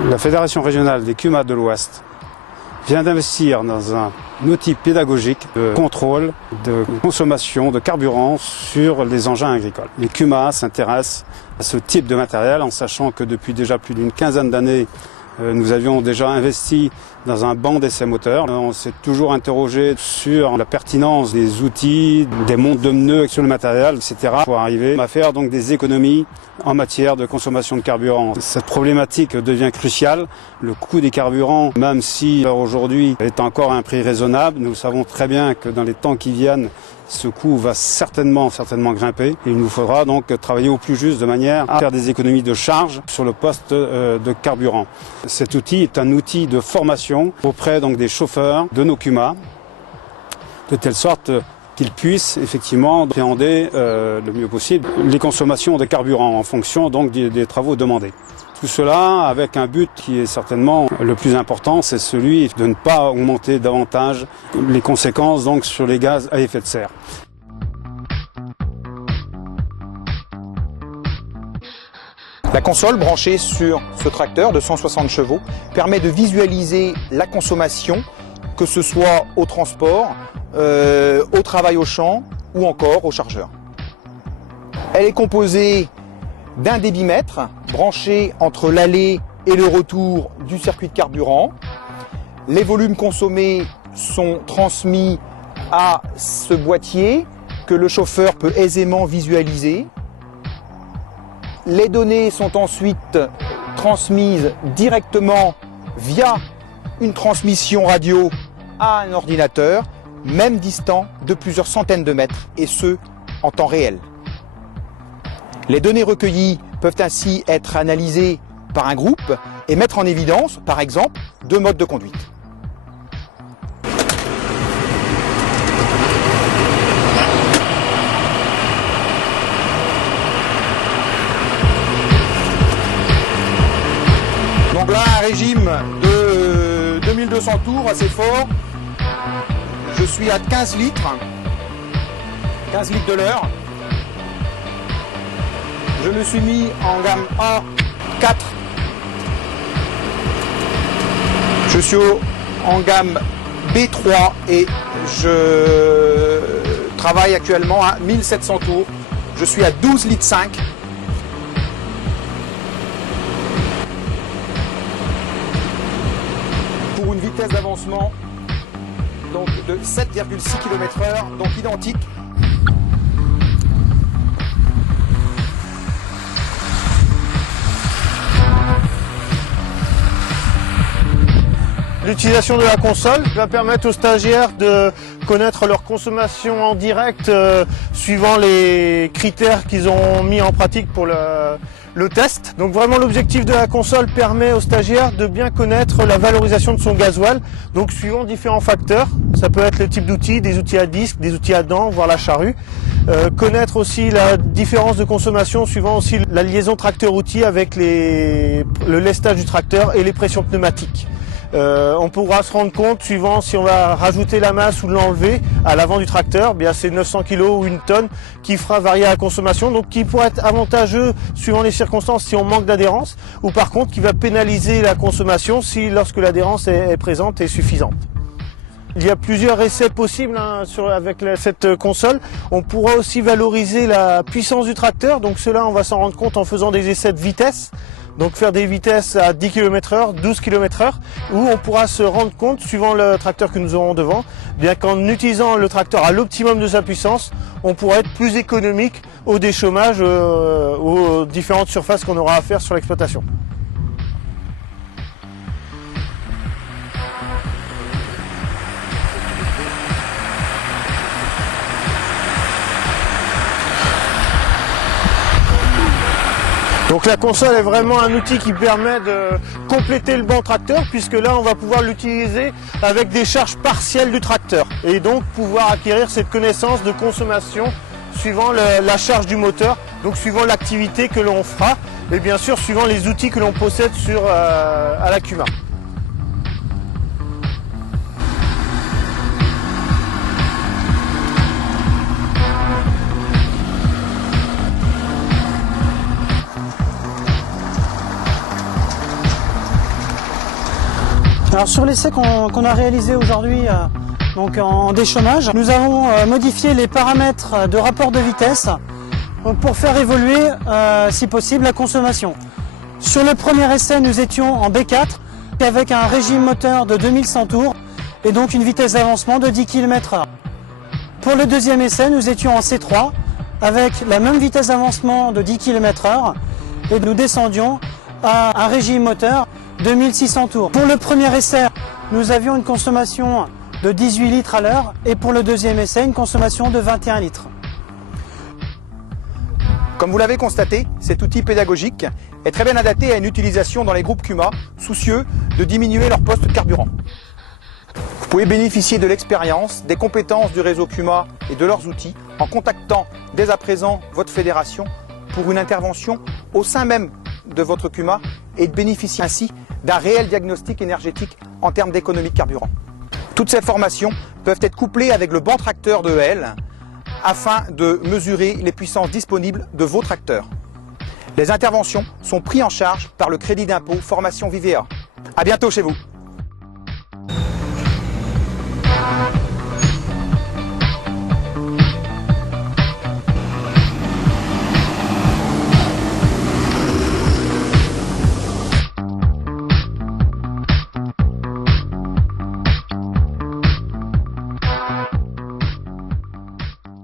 La Fédération régionale des CUMA de l'Ouest vient d'investir dans un outil pédagogique de contrôle de consommation de carburant sur les engins agricoles. Les CUMA s'intéressent à ce type de matériel en sachant que depuis déjà plus d'une quinzaine d'années, nous avions déjà investi dans un banc d'essais moteurs. On s'est toujours interrogé sur la pertinence des outils, des montres de pneus sur le matériel, etc. pour arriver à faire donc des économies en matière de consommation de carburant. Cette problématique devient cruciale. Le coût des carburants, même si aujourd'hui est encore à un prix raisonnable, nous savons très bien que dans les temps qui viennent, ce coût va certainement grimper. Il nous faudra donc travailler au plus juste de manière à faire des économies de charge sur le poste de carburant. Cet outil est un outil de formation auprès donc des chauffeurs de nos CUMA, de telle sorte qu'ils puissent effectivement appréhender le mieux possible les consommations de carburant en fonction donc des travaux demandés. Tout cela avec un but qui est certainement le plus important, c'est celui de ne pas augmenter davantage les conséquences donc sur les gaz à effet de serre. La console branchée sur ce tracteur de 160 chevaux permet de visualiser la consommation, que ce soit au transport, au travail au champ ou encore au chargeur. Elle est composée d'un débitmètre branché entre l'aller et le retour du circuit de carburant. Les volumes consommés sont transmis à ce boîtier que le chauffeur peut aisément visualiser. Les données sont ensuite transmises directement via une transmission radio à un ordinateur, même distant de plusieurs centaines de mètres, et ce, en temps réel. Les données recueillies peuvent ainsi être analysées par un groupe et mettre en évidence, par exemple, deux modes de conduite. Donc là, un régime de 2200 tours assez fort. Je suis à 15 litres de l'heure. Je me suis mis en gamme A4. Je suis en gamme B3 et je travaille actuellement à 1700 tours. Je suis à 12 litres 5. Pour une vitesse d'avancement donc de 7,6 km/h, donc identique. L'utilisation de la console va permettre aux stagiaires de connaître leur consommation en direct suivant les critères qu'ils ont mis en pratique pour le test. Donc vraiment l'objectif de la console permet aux stagiaires de bien connaître la valorisation de son gasoil, donc suivant différents facteurs. Ça peut être le type d'outils, des outils à disque, des outils à dents, voire la charrue. Connaître aussi la différence de consommation suivant aussi la liaison tracteur-outil avec le lestage du tracteur et les pressions pneumatiques. On pourra se rendre compte suivant si on va rajouter la masse ou l'enlever à l'avant du tracteur, bien c'est 900 kg ou une tonne qui fera varier la consommation, donc qui pourrait être avantageux suivant les circonstances si on manque d'adhérence, ou par contre qui va pénaliser la consommation si lorsque l'adhérence est présente et suffisante. Il y a plusieurs essais possibles avec cette console. On pourra aussi valoriser la puissance du tracteur, donc cela on va s'en rendre compte en faisant des essais de vitesse. Donc faire des vitesses à 10 km/h, 12 km/h, où on pourra se rendre compte, suivant le tracteur que nous aurons devant, bien qu'en utilisant le tracteur à l'optimum de sa puissance, on pourra être plus économique au déchômage, aux différentes surfaces qu'on aura à faire sur l'exploitation. Donc la console est vraiment un outil qui permet de compléter le banc tracteur, puisque là on va pouvoir l'utiliser avec des charges partielles du tracteur et donc pouvoir acquérir cette connaissance de consommation suivant la charge du moteur, donc suivant l'activité que l'on fera et bien sûr suivant les outils que l'on possède à la CUMA. Alors sur l'essai qu'on a réalisé aujourd'hui donc en déchômage, nous avons modifié les paramètres de rapport de vitesse donc pour faire évoluer si possible la consommation. Sur le premier essai, nous étions en B4 avec un régime moteur de 2100 tours et donc une vitesse d'avancement de 10 km/h. Pour le deuxième essai, nous étions en C3 avec la même vitesse d'avancement de 10 km/h et nous descendions à un régime moteur de 1600 tours. Pour le premier essai, nous avions une consommation de 18 litres à l'heure et pour le deuxième essai, une consommation de 21 litres. Comme vous l'avez constaté, cet outil pédagogique est très bien adapté à une utilisation dans les groupes CUMA, soucieux de diminuer leur poste carburant. Vous pouvez bénéficier de l'expérience, des compétences du réseau CUMA et de leurs outils en contactant dès à présent votre fédération pour une intervention au sein même de votre CUMA et de bénéficier ainsi d'un réel diagnostic énergétique en termes d'économie de carburant. Toutes ces formations peuvent être couplées avec le banc tracteur de EL afin de mesurer les puissances disponibles de vos tracteurs. Les interventions sont prises en charge par le crédit d'impôt formation Vivea. À bientôt chez vous.